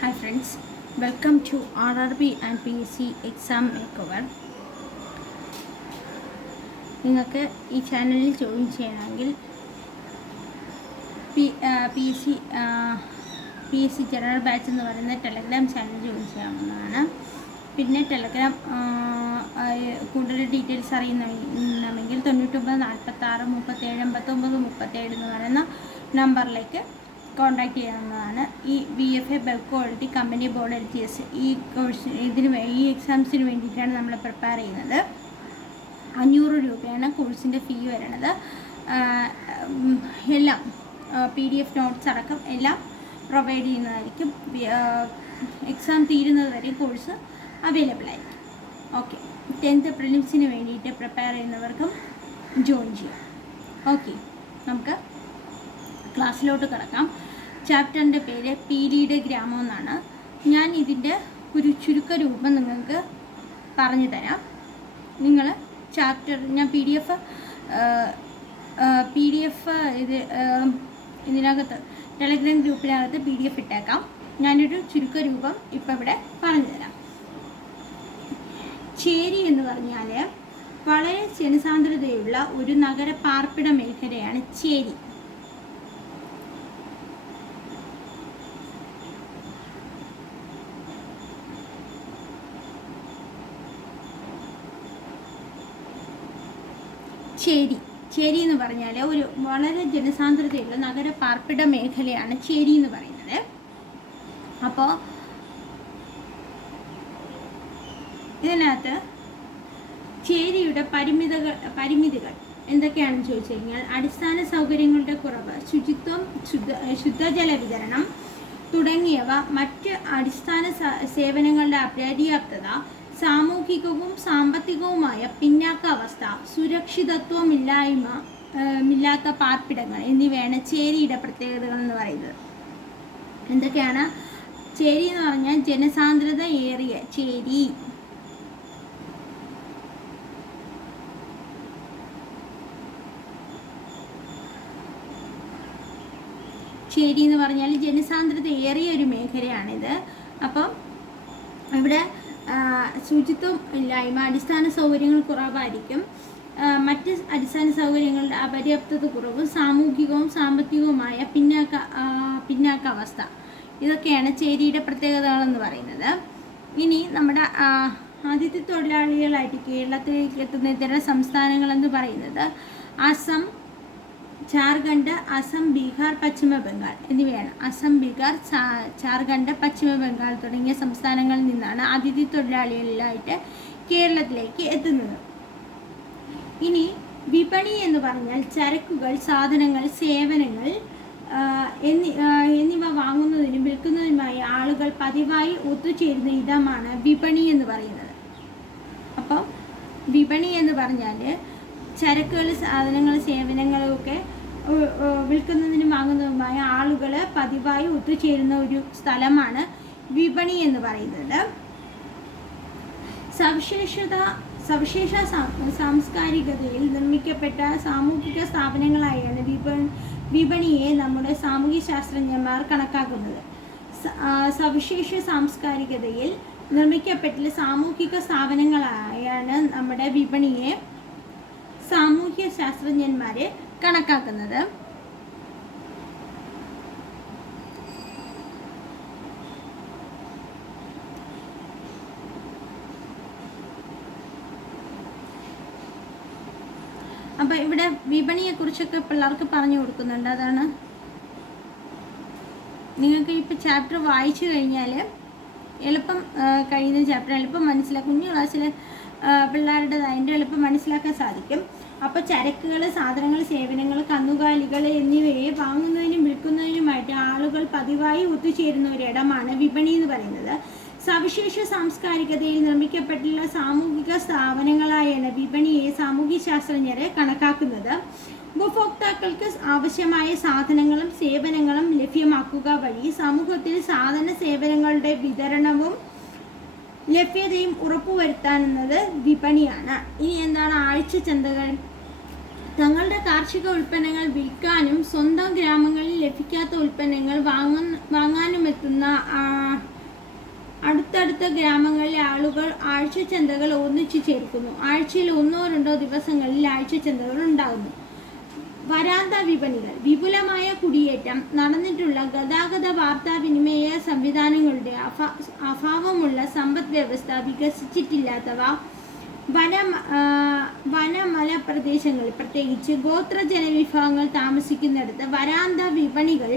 Hi friends, welcome to RRB and PSC exam makeover. നിങ്ങൾക്ക് ഈ ചാനലിൽ ജോയിൻ ചെയ്യണമെങ്കിൽ P S C general batch എന്ന് പറയുന്ന ടെലഗ്രാം ചാനൽ ജോയിൻ ചെയ്യാവുന്നതാണ്. പിന്നെ ടെലഗ്രാം കൂടുതൽ ഡീറ്റെയിൽസ് അറിയുന്നെങ്കിൽ 9946378937 എന്ന് പറയുന്ന നമ്പറിലേക്ക് കോൺടാക്റ്റ് ചെയ്യാവുന്നതാണ്. ഈ VFA bulk quality company board LTS ഈ എക്സാംസിന് വേണ്ടിയിട്ടാണ് നമ്മൾ പ്രിപ്പയർ ചെയ്യുന്നത്. 500 രൂപയാണ് കോഴ്സിൻ്റെ ഫീ വരുന്നത്. എല്ലാം PDF നോട്ട്സ് അടക്കം എല്ലാം പ്രൊവൈഡ് ചെയ്യുന്നതായിരിക്കും. എക്സാം തീരുന്നത് വരെ കോഴ്സ് അവൈലബിൾ ആയിരിക്കും. ഓക്കെ, 10th പ്രിലിംസിന് വേണ്ടിയിട്ട് പ്രിപ്പയർ ചെയ്യുന്നവർക്കും ജോയിൻ ചെയ്യാം. ഓക്കെ, നമുക്ക് ക്ലാസ്സിലോട്ട് കിടക്കാം. ചാപ്റ്ററിൻ്റെ പേര് പീലിയുടെ ഗ്രാമം എന്നാണ്. ഞാൻ ഇതിൻ്റെ ഒരു ചുരുക്ക രൂപം നിങ്ങൾക്ക് പറഞ്ഞു തരാം. നിങ്ങൾ ചാപ്റ്റർ ഞാൻ PDF ഇതിനകത്ത് ടെലഗ്രാം ഗ്രൂപ്പിനകത്ത് PDF ഇട്ടേക്കാം. ഞാനൊരു ചുരുക്ക രൂപം ഇപ്പം ഇവിടെ പറഞ്ഞു തരാം. ചേരി എന്ന് പറഞ്ഞാൽ വളരെ ജനസാന്ദ്രതയുള്ള ഒരു നഗര പാർപ്പിട മേഖലയാണ് ചേരി. ചേരി എന്ന് പറഞ്ഞാൽ ഒരു വളരെ ജനസാന്ദ്രതയുള്ള നഗര പാർപ്പിട മേഖലയാണ് ചേരി എന്ന് പറയുന്നത്. അപ്പോൾ ഇതിനകത്ത് ചേരിയുടെ പരിമിതികൾ എന്തൊക്കെയാണെന്ന് ചോദിച്ചു കഴിഞ്ഞാൽ അടിസ്ഥാന സൗകര്യങ്ങളുടെ കുറവ്, ശുചിത്വം, ശുദ്ധജല വിതരണം തുടങ്ങിയവ, മറ്റ് അടിസ്ഥാന സേവനങ്ങളുടെ അപര്യാപ്തത, സാമൂഹികവും സാമ്പത്തികവുമായ പിന്നാക്കാവസ്ഥ, സുരക്ഷിതത്വമില്ലാത്ത പാർപ്പിടങ്ങൾ എന്നിവയാണ് ചേരിയുടെ പ്രത്യേകതകൾ എന്ന് പറയുന്നത്. എന്തൊക്കെയാണ്? ചേരി എന്ന് പറഞ്ഞാൽ ജനസാന്ദ്രത ഏറിയ ചേരി. ചേരി എന്ന് പറഞ്ഞാൽ ജനസാന്ദ്രത ഏറിയ ഒരു മേഖലയാണിത്. അപ്പം ഇവിടെ ശുചിത്വം ഇല്ലായ്മ, അടിസ്ഥാന സൗകര്യങ്ങൾ കുറവായിരിക്കും, മറ്റ് അടിസ്ഥാന സൗകര്യങ്ങളുടെ അപര്യാപ്തത കുറവ്, സാമൂഹികവും സാമ്പത്തികവുമായ പിന്നാക്കാവസ്ഥ, ഇതൊക്കെയാണ് ചേരിയുടെ പ്രത്യേകതകളെന്ന് പറയുന്നത്. ഇനി നമ്മുടെ അതിഥി തൊഴിലാളികളായിട്ട് കേരളത്തിലേക്ക് എത്തുന്ന ഇതര സംസ്ഥാനങ്ങളെന്ന് പറയുന്നത് അസം, ജാർഖണ്ഡ്, അസം, ബീഹാർ, പശ്ചിമ ബംഗാൾ എന്നിവയാണ്. അസം, ബീഹാർ, ജാർഖണ്ഡ്, പശ്ചിമ ബംഗാൾ തുടങ്ങിയ സംസ്ഥാനങ്ങളിൽ നിന്നാണ് അതിഥി തൊഴിലാളികളായിട്ട് കേരളത്തിലേക്ക് എത്തുന്നത്. ഇനി വിപണി എന്ന് പറഞ്ഞാൽ ചരക്കുകൾ, സാധനങ്ങൾ, സേവനങ്ങൾ എന്നിവ വാങ്ങുന്നതിനും വിൽക്കുന്നതിനുമായി ആളുകൾ പതിവായി ഒത്തുചേരുന്ന ഇടമാണ് വിപണി എന്ന് പറയുന്നത്. അപ്പം വിപണി എന്ന് പറഞ്ഞാൽ ചരക്കുകൾ, സാധനങ്ങൾ, സേവനങ്ങളൊക്കെ വിൽക്കുന്നതിനും വാങ്ങുന്നതുമായ ആളുകൾ പതിവായി ഒത്തുചേരുന്ന ഒരു സ്ഥലമാണ് വിപണി എന്ന് പറയുന്നത്. സവിശേഷ സാംസ്കാരികതയിൽ നിർമ്മിക്കപ്പെട്ട സാമൂഹിക സ്ഥാപനങ്ങളായാണ് വിപണിയെ നമ്മുടെ സാമൂഹ്യ ശാസ്ത്രജ്ഞന്മാർ കണക്കാക്കുന്നത്. സവിശേഷ സാംസ്കാരികതയിൽ നിർമ്മിക്കപ്പെട്ട സാമൂഹിക സ്ഥാപനങ്ങളായാണ് നമ്മുടെ വിപണിയെ സാമൂഹ്യ ശാസ്ത്രജ്ഞന്മാരെ കണക്കാക്കുന്നത്. അപ്പം ഇവിടെ വിപണിയെക്കുറിച്ചൊക്കെ പിള്ളേർക്ക് പറഞ്ഞു കൊടുക്കുന്നുണ്ട്. അതാണ് നിങ്ങൾക്ക് ഇപ്പം ചാപ്റ്റർ വായിച്ചു കഴിഞ്ഞാൽ എളുപ്പം കഴിയുന്ന ചാപ്റ്റർ എളുപ്പം മനസ്സിലാക്കും. കുഞ്ഞു ക്ലാസ്സിൽ പിള്ളേരുടെ അതിൻ്റെ എളുപ്പം മനസ്സിലാക്കാൻ സാധിക്കും. അപ്പോൾ ചരക്കുകൾ, സാധനങ്ങൾ, സേവനങ്ങൾ, കന്നുകാലികൾ എന്നിവയെ വാങ്ങുന്നതിനും വിൽക്കുന്നതിനുമായിട്ട് ആളുകൾ പതിവായി ഒത്തുചേരുന്ന ഒരിടമാണ് വിപണി എന്ന് പറയുന്നത്. സവിശേഷ സാംസ്കാരികതയിൽ നിർമ്മിക്കപ്പെട്ടുള്ള സാമൂഹിക സ്ഥാപനങ്ങളായാണ് വിപണിയെ സാമൂഹ്യ ശാസ്ത്രജ്ഞരെ കണക്കാക്കുന്നത്. ഉപഭോക്താക്കൾക്ക് ആവശ്യമായ സാധനങ്ങളും സേവനങ്ങളും ലഭ്യമാക്കുക വഴി സമൂഹത്തിൽ സാധന സേവനങ്ങളുടെ വിതരണവും ലഭ്യതയും ഉറപ്പുവരുത്താനെന്നത് വിപണിയാണ്. ഇനി എന്താണ് ആഴ്ചച്ചന്തകൾ? തങ്ങളുടെ കാർഷിക ഉൽപ്പന്നങ്ങൾ വിൽക്കാനും സ്വന്തം ഗ്രാമങ്ങളിൽ ലഭിക്കാത്ത ഉൽപ്പന്നങ്ങൾ വാങ്ങാനുമെത്തുന്ന അടുത്തടുത്ത ഗ്രാമങ്ങളിലെ ആളുകൾ ആഴ്ചച്ചന്തകൾ ഒന്നിച്ചു ചേർക്കുന്നു. ആഴ്ചയിൽ 1-2 ദിവസങ്ങളിൽ ആഴ്ചച്ചന്തകൾ ഉണ്ടാകുന്നു. വരാന്ത വിപണികൾ. വിപുലമായ കുടിയേറ്റം നടന്നിട്ടുള്ള ഗതാഗത വാർത്താവിനിമയ സംവിധാനങ്ങളുടെ അഭാവമുള്ള സമ്പദ് വ്യവസ്ഥ വികസിച്ചിട്ടില്ലാത്തവ, വനമലപ്രദേശങ്ങളിൽ പ്രത്യേകിച്ച് ഗോത്ര ജനവിഭാഗങ്ങൾ താമസിക്കുന്നിടത്ത് വരാന്ത വിപണികൾ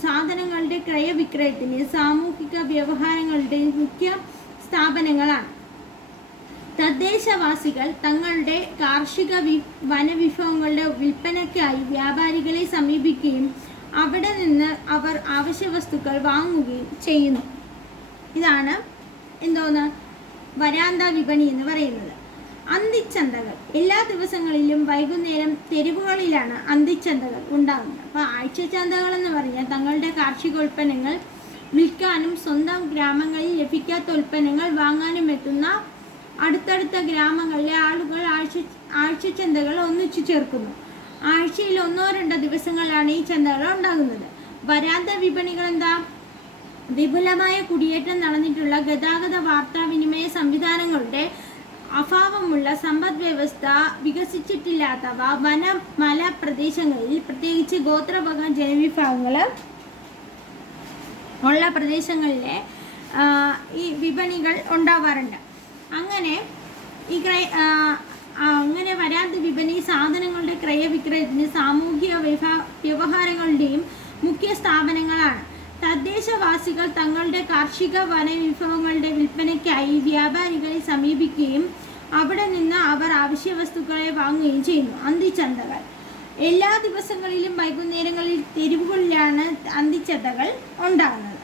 സാധനങ്ങളുടെ ക്രയവിക്രയത്തിന് സാമൂഹിക വ്യവഹാരങ്ങളുടെ മുഖ്യ സ്ഥാപനങ്ങളാണ്. തദ്ദേശവാസികൾ തങ്ങളുടെ കാർഷിക വനവിഭവങ്ങളുടെ വിൽപ്പനയ്ക്കായി വ്യാപാരികളെ സമീപിക്കുകയും അവിടെ നിന്ന് അവർ അവശ്യവസ്തുക്കൾ വാങ്ങുകയും ചെയ്യുന്നു. ഇതാണ് എന്തോന്ന് വരാന്ത വിപണി എന്ന് പറയുന്നത്. അന്തിച്ചന്തകൾ. എല്ലാ ദിവസങ്ങളിലും വൈകുന്നേരം തെരുവുകളിലാണ് അന്തിച്ചന്തകൾ ഉണ്ടാകുന്നത്. അപ്പോൾ ആഴ്ചച്ചന്തകൾ എന്ന് പറഞ്ഞാൽ തങ്ങളുടെ കാർഷികോൽപ്പന്നങ്ങൾ വിൽക്കാനും സ്വന്തം ഗ്രാമങ്ങളിൽ ലഭിക്കാത്ത ഉൽപ്പന്നങ്ങൾ വാങ്ങാനും എത്തുന്ന അടുത്തടുത്ത ഗ്രാമങ്ങളിലെ ആളുകൾ ആഴ്ചച്ചന്തകൾ ഒന്നിച്ചു ചേർക്കുന്നു. ആഴ്ചയിൽ 1-2 ദിവസങ്ങളിലാണ് ഈ ചന്തകൾ ഉണ്ടാകുന്നത്. വരാന്ത വിപണികൾ എന്താ? വിപുലമായ കുടിയേറ്റം നടന്നിട്ടുള്ള ഗതാഗത വാർത്താവിനിമയ സംവിധാനങ്ങളുടെ അഭാവമുള്ള സമ്പദ് വ്യവസ്ഥ വികസിച്ചിട്ടില്ലാത്തവ, വനമലപ്രദേശങ്ങളിൽ പ്രത്യേകിച്ച് ഗോത്രവർഗ ജനവിഭാഗങ്ങൾ ഉള്ള പ്രദേശങ്ങളിലെ ഈ വിപണികൾ ഉണ്ടാവാറുണ്ട്. അങ്ങനെ വരാന്ത വിപണി സാധനങ്ങളുടെ ക്രയവിക്രയത്തിന് സാമൂഹിക വ്യവഹാരങ്ങളുടെയും മുഖ്യ സ്ഥാപനങ്ങളാണ്. തദ്ദേശവാസികൾ തങ്ങളുടെ കാർഷിക വനവിഭവങ്ങളുടെ വിൽപ്പനയ്ക്കായി വ്യാപാരികളെ സമീപിക്കുകയും അവിടെ നിന്ന് അവർ അവശ്യവസ്തുക്കളെ വാങ്ങുകയും ചെയ്യുന്നു. അന്തിച്ചന്തകൾ. എല്ലാ ദിവസങ്ങളിലും വൈകുന്നേരങ്ങളിൽ തെരുവുകളിലാണ് അന്തിച്ചന്തകൾ ഉണ്ടാകുന്നത്.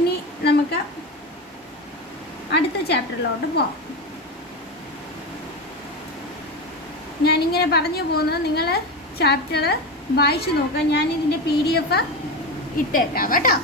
ഇനി നമുക്ക് അടുത്ത ചാപ്റ്ററിലോട്ട് പോകാം. ഞാനിങ്ങനെ പറഞ്ഞു പോകുന്നത് നിങ്ങൾ ചാപ്റ്റർ വായിച്ചു നോക്കാം. ഞാനിതിൻ്റെ PDF ഇട്ടേക്കാം കേട്ടോ.